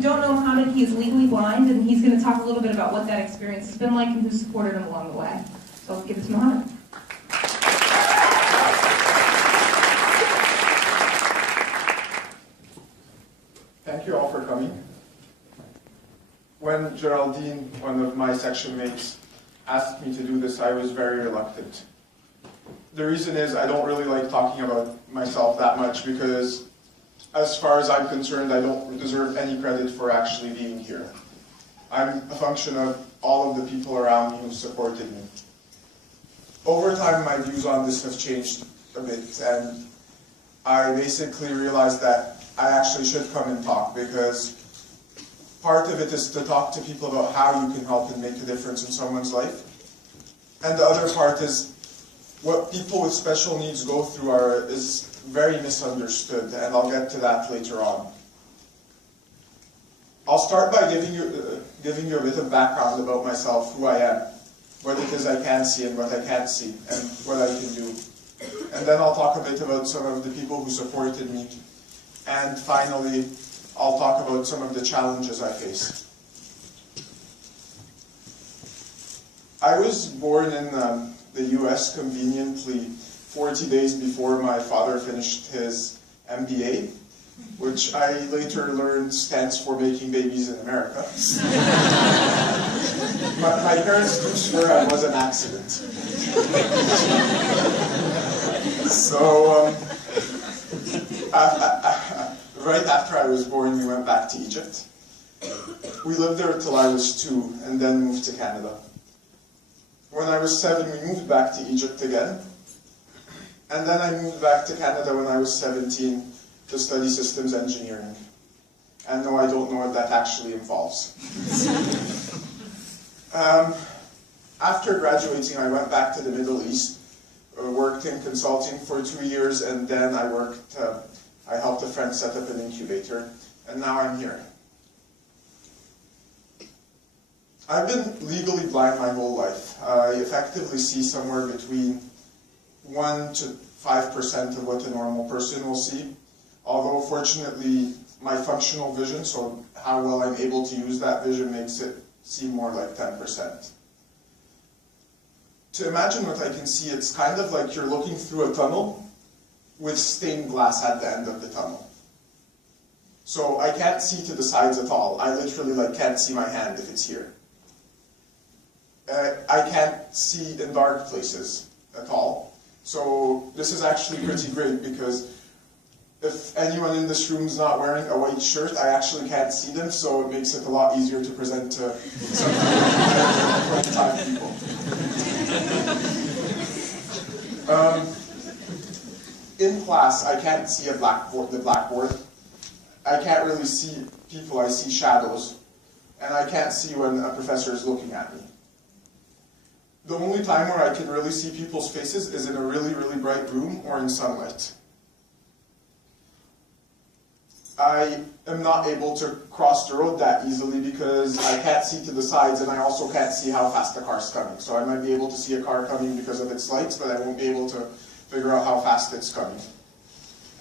who don't know Mohammed, he is legally blind, and he's going to talk a little bit about what that experience has been like and who supported him along the way. So let's give it to Mohammed. Thank you all for coming. When Geraldine, one of my section mates, asked me to do this, I was very reluctant. The reason is I don't really like talking about myself that much because, as far as I'm concerned, I don't deserve any credit for actually being here. I'm a function of all of the people around me who supported me. Over time, my views on this have changed a bit, and I basically realized that I actually should come and talk because part of it is to talk to people about how you can help and make a difference in someone's life. And the other part is what people with special needs go through is very misunderstood, and I'll get to that later on. I'll start by giving you a bit of background about myself, who I am, what it is I can see and what I can't see, and what I can do. And then I'll talk a bit about some of the people who supported me. And finally, I'll talk about some of the challenges I face. I was born in the US conveniently 40 days before my father finished his MBA, which I later learned stands for Making Babies in America. My parents do swear I was an accident. So, right after I was born, we went back to Egypt. We lived there till I was 2, and then moved to Canada. When I was 7, we moved back to Egypt again. And then I moved back to Canada when I was 17 to study systems engineering. And no, I don't know what that actually involves. After graduating, I went back to the Middle East, worked in consulting for 2 years, and then I helped a friend set up an incubator, and now I'm here. I've been legally blind my whole life. I effectively see somewhere between 1 to 5% of what a normal person will see, although fortunately my functional vision, so how well I'm able to use that vision, makes it seem more like 10%. To imagine what I can see, it's kind of like you're looking through a tunnel with stained glass at the end of the tunnel. So I can't see to the sides at all. I literally can't see my hand if it's here. I can't see in dark places at all. So this is actually pretty great because if anyone in this room is not wearing a white shirt, I actually can't see them, so it makes it a lot easier to present to some 25 people. In class, I can't see the blackboard. I can't really see people, I see shadows. And I can't see when a professor is looking at me. The only time where I can really see people's faces is in a really, really bright room or in sunlight. I am not able to cross the road that easily because I can't see to the sides, and I also can't see how fast the car's coming. So I might be able to see a car coming because of its lights, but I won't be able to figure out how fast it's coming.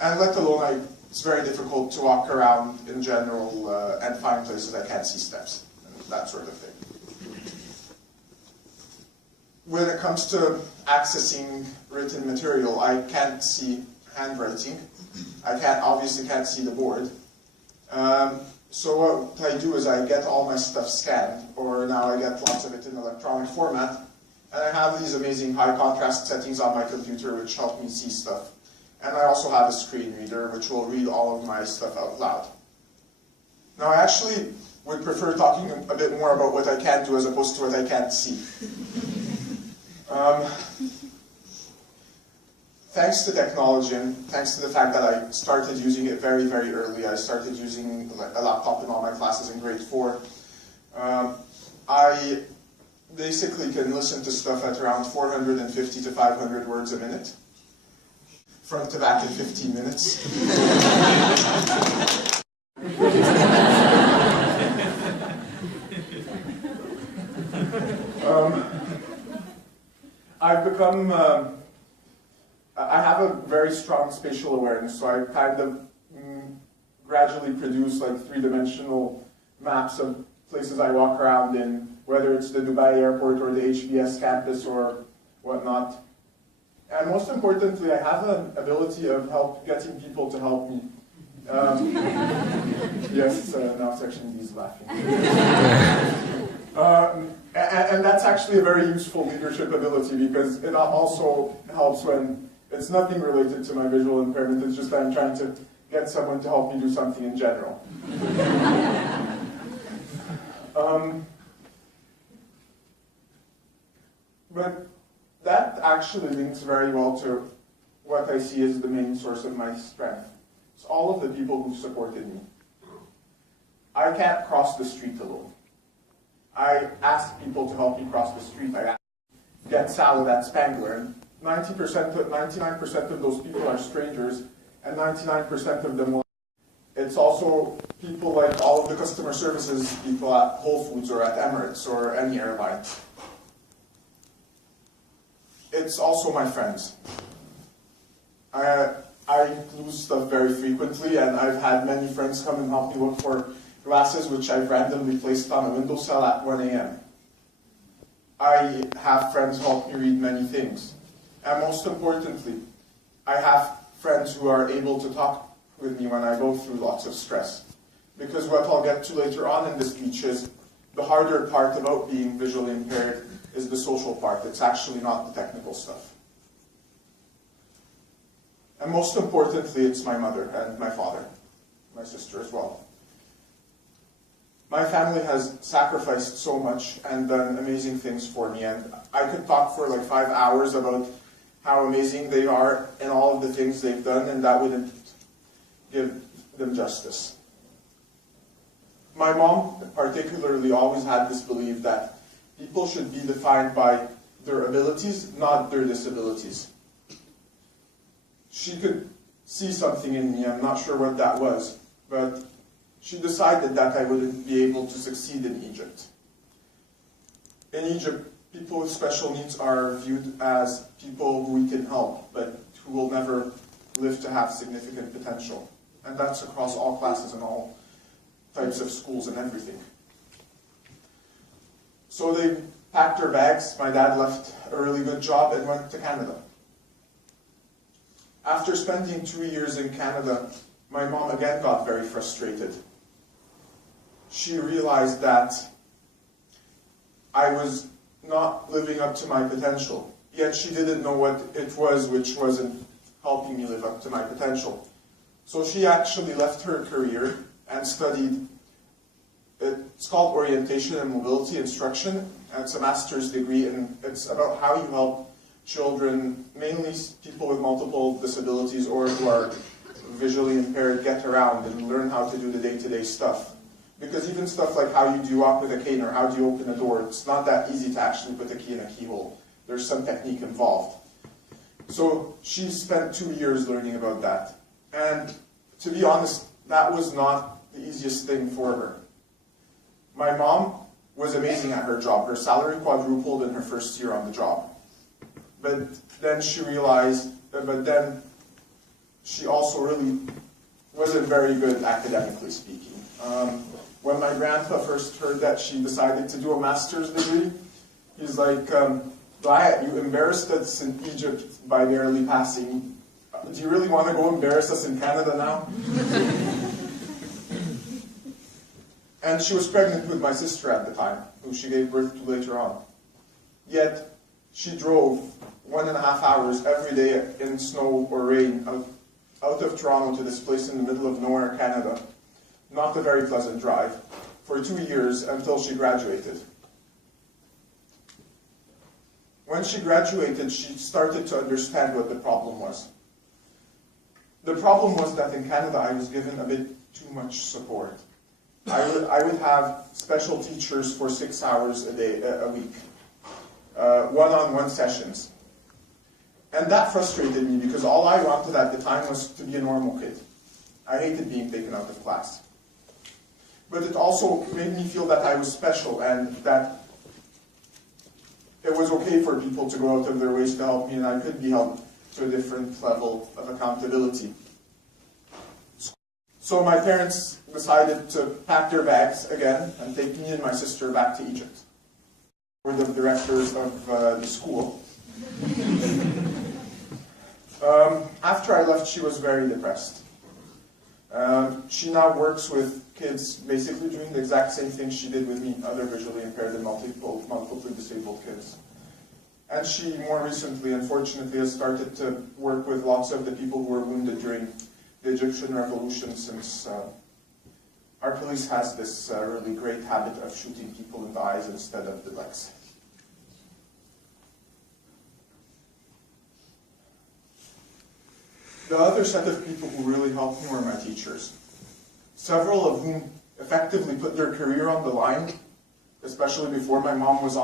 And let alone, it's very difficult to walk around in general and find places I can't see steps, and that sort of thing. When it comes to accessing written material, I can't see handwriting. I obviously can't see the board. So what I do is I get all my stuff scanned, or now I get lots of it in electronic format, and I have these amazing high contrast settings on my computer which help me see stuff. And I also have a screen reader which will read all of my stuff out loud. Now I actually would prefer talking a bit more about what I can do as opposed to what I can't see. Thanks to technology and thanks to the fact that I started using it very, very early, I started using a laptop in all my classes in grade 4. I basically can listen to stuff at around 450 to 500 words a minute, front to back in 15 minutes. I've become, I have a very strong spatial awareness, so I kind of gradually produce like three-dimensional maps of places I walk around in, whether it's the Dubai airport or the HBS campus or whatnot. And most importantly, I have an ability of getting people to help me. Yes, now Section D is laughing. And that's actually a very useful leadership ability, because it also helps when it's nothing related to my visual impairment, it's just that I'm trying to get someone to help me do something in general. But that actually links very well to what I see as the main source of my strength. It's all of the people who've supported me. I can't cross the street alone. I ask people to help me cross the street. I get salad at Spangler, and 99% of those people are strangers, and 99% of them will. It's also people like all of the customer services people at Whole Foods or at Emirates or any airline. It's also my friends. I lose stuff very frequently, and I've had many friends come and help me look for glasses which I've randomly placed on a windowsill at 1 a.m. I have friends help me read many things. And most importantly, I have friends who are able to talk with me when I go through lots of stress. Because what I'll get to later on in this speech is the harder part about being visually impaired is the social part. It's actually not the technical stuff. And most importantly, it's my mother and my father, my sister as well. My family has sacrificed so much and done amazing things for me, and I could talk for like 5 hours about how amazing they are and all of the things they've done, and that wouldn't give them justice. My mom particularly always had this belief that people should be defined by their abilities, not their disabilities. She could see something in me, I'm not sure what that was, but she decided that I wouldn't be able to succeed in Egypt. In Egypt, people with special needs are viewed as people who we can help, but who will never live to have significant potential. And that's across all classes and all types of schools and everything. So they packed their bags. My dad left a really good job and went to Canada. After spending 2 years in Canada, my mom again got very frustrated. She realized that I was not living up to my potential, yet she didn't know what it was which wasn't helping me live up to my potential. So she actually left her career and studied, it's called Orientation and Mobility Instruction, and it's a master's degree, and it's about how you help children, mainly people with multiple disabilities or who are visually impaired, get around and learn how to do the day-to-day stuff. Because even stuff like how do you walk with a cane or how do you open a door, it's not that easy to actually put a key in a keyhole. There's some technique involved. So she spent 2 years learning about that. And to be honest, that was not the easiest thing for her. My mom was amazing at her job. Her salary quadrupled in her first year on the job. But then she realized, she also really wasn't very good academically speaking. When my grandpa first heard that she decided to do a master's degree, he's like, Daya, you embarrassed us in Egypt by barely passing. Do you really want to go embarrass us in Canada now? And she was pregnant with my sister at the time, who she gave birth to later on. Yet, she drove 1.5 hours every day in snow or rain out of Toronto to this place in the middle of nowhere, Canada. Not a very pleasant drive, for 2 years until she graduated. When she graduated, she started to understand what the problem was. The problem was that in Canada I was given a bit too much support. I would have special teachers for 6 hours a week, one-on-one sessions. And that frustrated me because all I wanted at the time was to be a normal kid. I hated being taken out of class. But it also made me feel that I was special and that it was okay for people to go out of their ways to help me and I could be held to a different level of accountability. So my parents decided to pack their bags again and take me and my sister back to Egypt. We're the directors of the school. After I left, she was very depressed. She now works with kids basically doing the exact same thing she did with me, other visually impaired and multiply disabled kids. And she more recently, unfortunately, has started to work with lots of the people who were wounded during the Egyptian revolution, since our police has this really great habit of shooting people in the eyes instead of the legs. The other set of people who really helped me were my teachers, several of whom effectively put their career on the line, especially before my mom was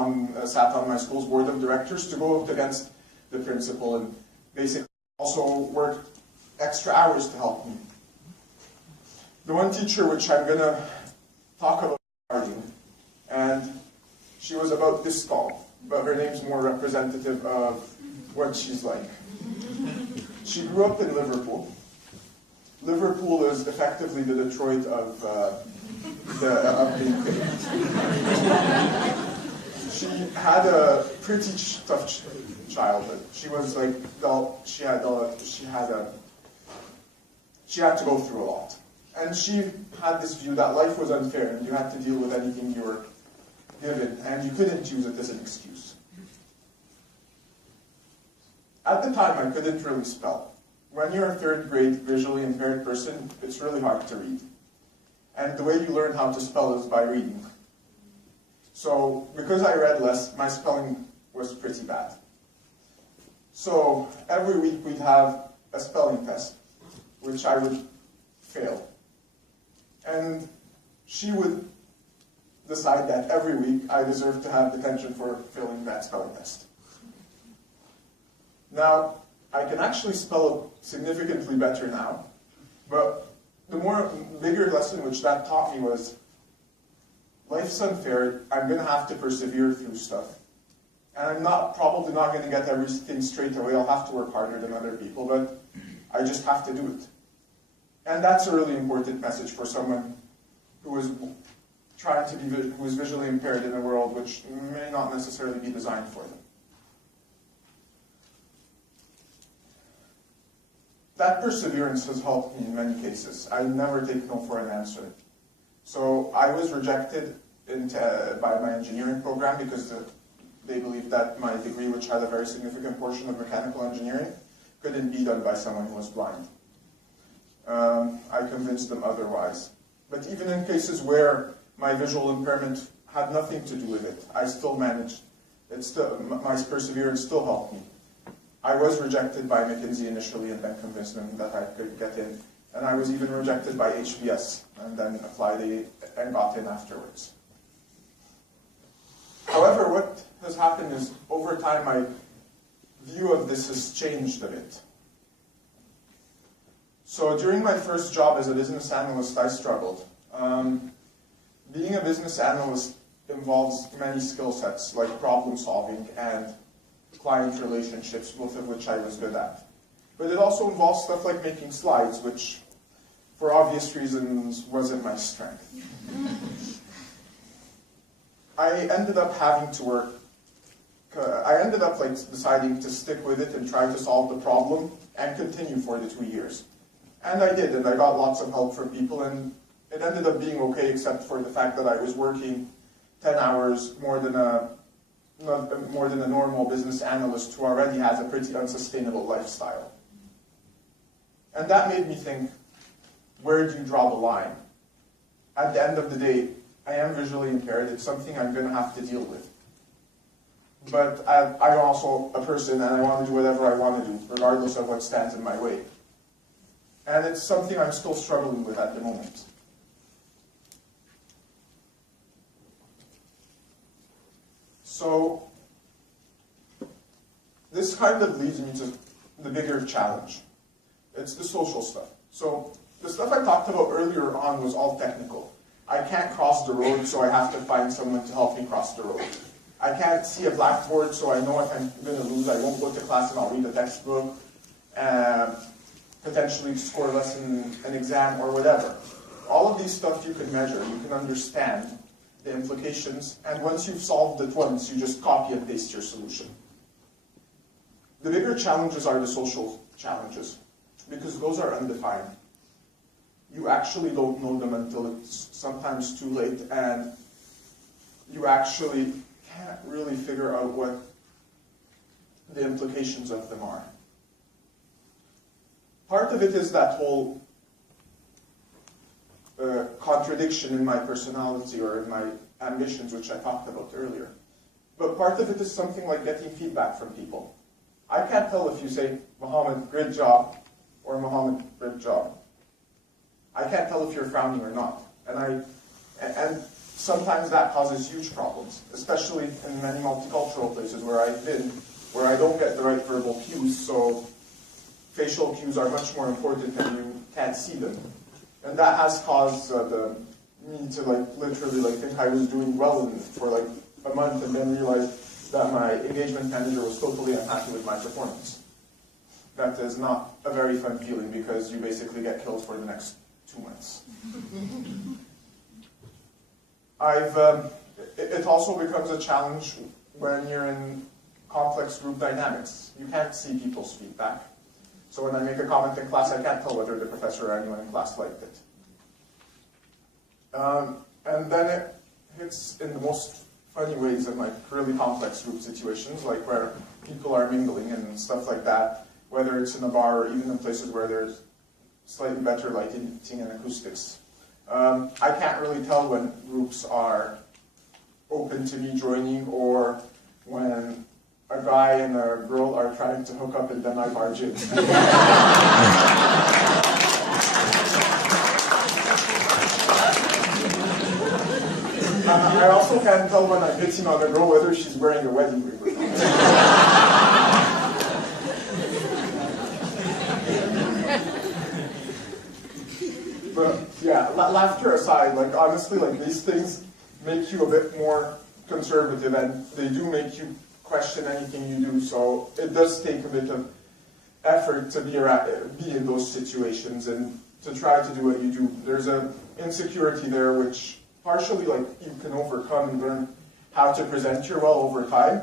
sat on my school's board of directors, to go up against the principal and basically also worked extra hours to help me. The one teacher which I'm going to talk about regarding, and she was about this tall, but her name's more representative of what she's like. She grew up in Liverpool. Liverpool is effectively the Detroit of the UK. She had a pretty tough childhood. She was like, she had to go through a lot. And she had this view that life was unfair and you had to deal with anything you were given, and you couldn't use it as an excuse. At the time, I couldn't really spell. When you're a third grade visually impaired person, it's really hard to read. And the way you learn how to spell is by reading. So, because I read less, my spelling was pretty bad. So, every week we'd have a spelling test, which I would fail. And she would decide that every week I deserved to have detention for failing that spelling test. Now, I can actually spell significantly better now, but the bigger lesson which that taught me was, life's unfair, I'm going to have to persevere through stuff. And I'm probably not going to get everything straight away, I'll have to work harder than other people, but I just have to do it. And that's a really important message for someone who is who is visually impaired in a world which may not necessarily be designed for them. That perseverance has helped me in many cases. I never take no for an answer. So I was rejected by my engineering program because they believed that my degree, which had a very significant portion of mechanical engineering, couldn't be done by someone who was blind. I convinced them otherwise. But even in cases where my visual impairment had nothing to do with it, I still managed. My perseverance still helped me. I was rejected by McKinsey initially and then convinced them that I could get in. And I was even rejected by HBS and then applied and got in afterwards. However, what has happened is over time my view of this has changed a bit. So during my first job as a business analyst, I struggled. Being a business analyst involves many skill sets like problem solving and client relationships, both of which I was good at. But it also involves stuff like making slides, which, for obvious reasons, wasn't my strength. I ended up deciding to stick with it and try to solve the problem and continue for the 2 years. And I did, and I got lots of help from people, and it ended up being okay, except for the fact that I was working 10 hours more than a normal business analyst who already has a pretty unsustainable lifestyle. And that made me think, where do you draw the line? At the end of the day, I am visually impaired. It's something I'm going to have to deal with. But I'm also a person and I want to do whatever I want to do, regardless of what stands in my way. And it's something I'm still struggling with at the moment. So, this kind of leads me to the bigger challenge. It's the social stuff. So, the stuff I talked about earlier on was all technical. I can't cross the road, so I have to find someone to help me cross the road. I can't see a blackboard, so I know if I'm going to lose, I won't go to class and I'll read the textbook. potentially score less in an exam or whatever. All of these stuff you can measure, you can understand the implications, and once you've solved it once, you just copy and paste your solution. The bigger challenges are the social challenges, because those are undefined. You actually don't know them until it's sometimes too late, and you actually can't really figure out what the implications of them are. Part of it is that whole contradiction in my personality or in my ambitions, which I talked about earlier. But part of it is something like getting feedback from people. I can't tell if you say, Mohammed, great job, or Mohammed, great job. I can't tell if you're frowning or not. And sometimes that causes huge problems, especially in many multicultural places where I've been, where I don't get the right verbal cues, so facial cues are much more important and you can't see them. And that has caused me to literally think I was doing well for a month and then realize that my engagement manager was totally unhappy with my performance. That is not a very fun feeling because you basically get killed for the next 2 months. It also becomes a challenge when you're in complex group dynamics. You can't see people's feedback. So when I make a comment in class, I can't tell whether the professor or anyone in class liked it. And then it hits in the most funny ways in really complex group situations, like where people are mingling and stuff like that, whether it's in a bar or even in places where there's slightly better lighting and acoustics. I can't really tell when groups are open to me joining or when a guy and a girl are trying to hook up and then I barge in. I also can't tell when I'm hitting on a girl whether she's wearing a wedding ring or not. But yeah, laughter aside, honestly, these things make you a bit more conservative and they do make you question anything you do, so it does take a bit of effort to be in those situations and to try to do what you do. There's an insecurity there which partially you can overcome and learn how to present your well over time,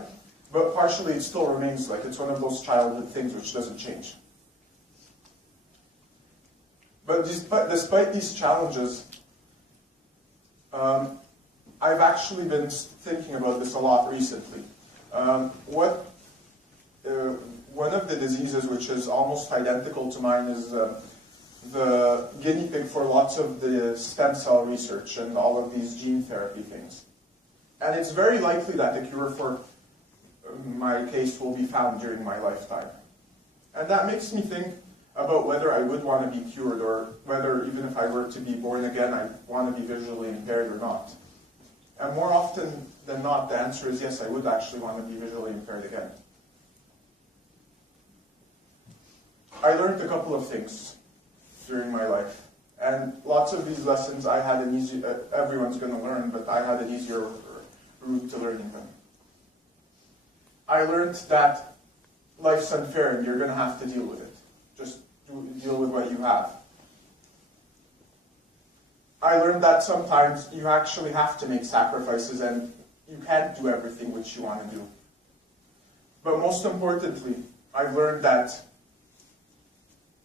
but partially it still remains it's one of those childhood things which doesn't change. But despite these challenges, I've actually been thinking about this a lot recently. One of the diseases which is almost identical to mine is the guinea pig for lots of the stem cell research and all of these gene therapy things. And it's very likely that the cure for my case will be found during my lifetime. And that makes me think about whether I would want to be cured or whether even if I were to be born again, I want to be visually impaired or not. And more often than not, the answer is yes, I would actually want to be visually impaired again. I learned a couple of things during my life. And lots of these lessons I had an easy, everyone's going to learn, but I had an easier route to learning them. I learned that life's unfair and you're going to have to deal with it. Just deal with what you have. I learned that sometimes you actually have to make sacrifices and you can't do everything which you want to do. But most importantly, I've learned that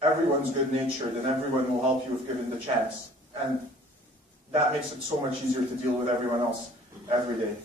everyone's good-natured and everyone will help you if given the chance. And that makes it so much easier to deal with everyone else every day.